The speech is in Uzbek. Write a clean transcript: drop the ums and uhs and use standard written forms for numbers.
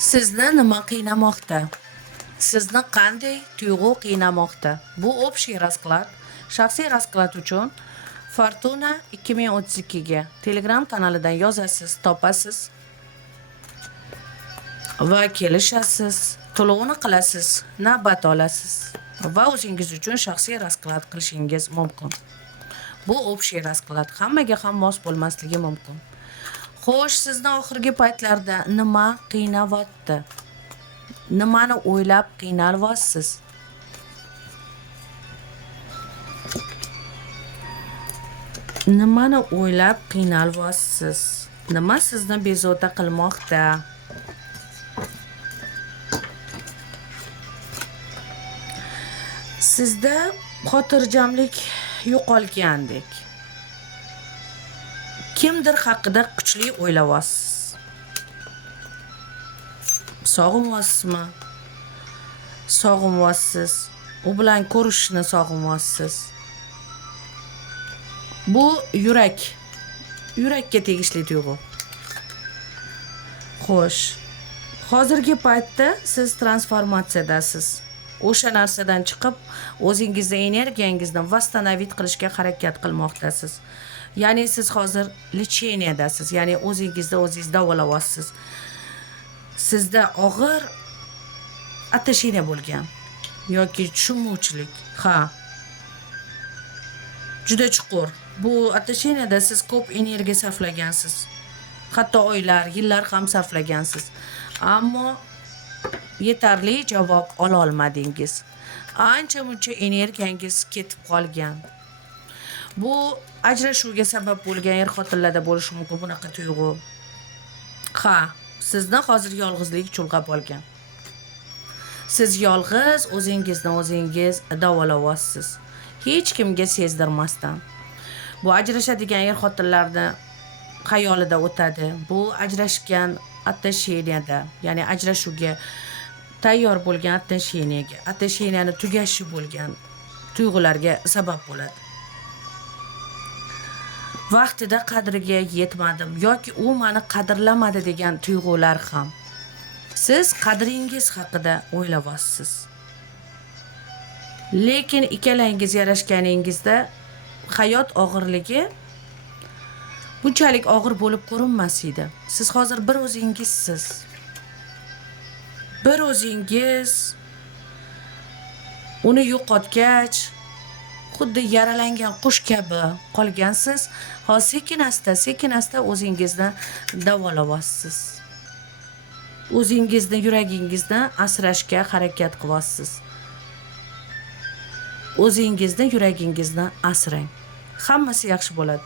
Sizni nima qiynamoqda? Sizni qanday tuyg'u qiynamoqda? Bu общий расклад. Shaxsiy расклад uchun Fortuna 2032 ga Telegram kanalidan yozasiz, topasiz va kelishasiz, to'lovini qilasiz, navbat olasiz va o'zingiz uchun shaxsiy расклад qilishingiz mumkin. Bu общий расклад, hammaga ham mos bo'lmasligi mumkin. Xo'sh, sizni oxirgi paytlarda nima qiynayapti? Nimani o'ylab qiynalyapsiz? Nimani o'ylab qiynalyapsiz? Nima sizni bezovta qilmoqda? Sizda xotirjamlik yo'qolgandek. Kimdir haqida kuchli o'ylayapsiz. Sog'inayapsizmi? Sog'inayapsiz. U bilan ko'rishishni sog'inayapsiz. Bu yurakka tegishli tuyg'u. Xo'sh, hozirgi paytda siz transformatsiyadasiz. O'sha narsadan chiqib, o'zingizni energiyangizni восстановить qilishga harakat qilmoqdasiz. Ya'ni siz hozir lecheniyadasiz, ya'ni o'zingizni o'zingiz davolayapsiz. Sizda og'ir atashina bo'lgan yoki tushunmovchilik. Juda chuqur. Bu atashinada siz ko'p energiya sarflagansiz. Hatto oylar, yillar ham sarflagansiz. Ammo yetarli javob ola olmadingiz. Ancha-muncha energiyangiz ketib qolgan. Bu ajrashuvga sabab bo'lgan er-xotinlarda bo'lishi mumkin bunaqa tuyg'u. Sizni hozir yolg'izlik chulg'ab olgan. Siz yolg'iz o'zingizni o'zingiz davolayapsiz. Hech kimga sezdirmasdan. Bu ajrashadigan er-xotinlarda xayolida o'tadi. Bu ajrashgan attashiniyada, ya'ni ajrashuvga tayyor bo'lgan attashiniyani tugashi bo'lgan tuyg'ularga sabab bo'ladi. Vaqtida qadriga yetmadim yoki u meni qadrlamadi degan tuyg'ular ham. Siz qadringiz haqida o'ylayapsiz. Lekin ikkalangiz yarashganingizda hayot og'irligi bunchalik og'ir bo'lib ko'rinmas edi. Siz hozir bir o'zingizsiz. Bir o'zingiz uni yo'qotgach, xuddi yaralangan qush kabi qolgansiz. Sekin-asta o'zingizni davolayapsiz. O'zingizni, yuragingizni asrashga harakat qilyapsiz. O'zingizni, yuragingizni asrang. Hammasi yaxshi bo'ladi.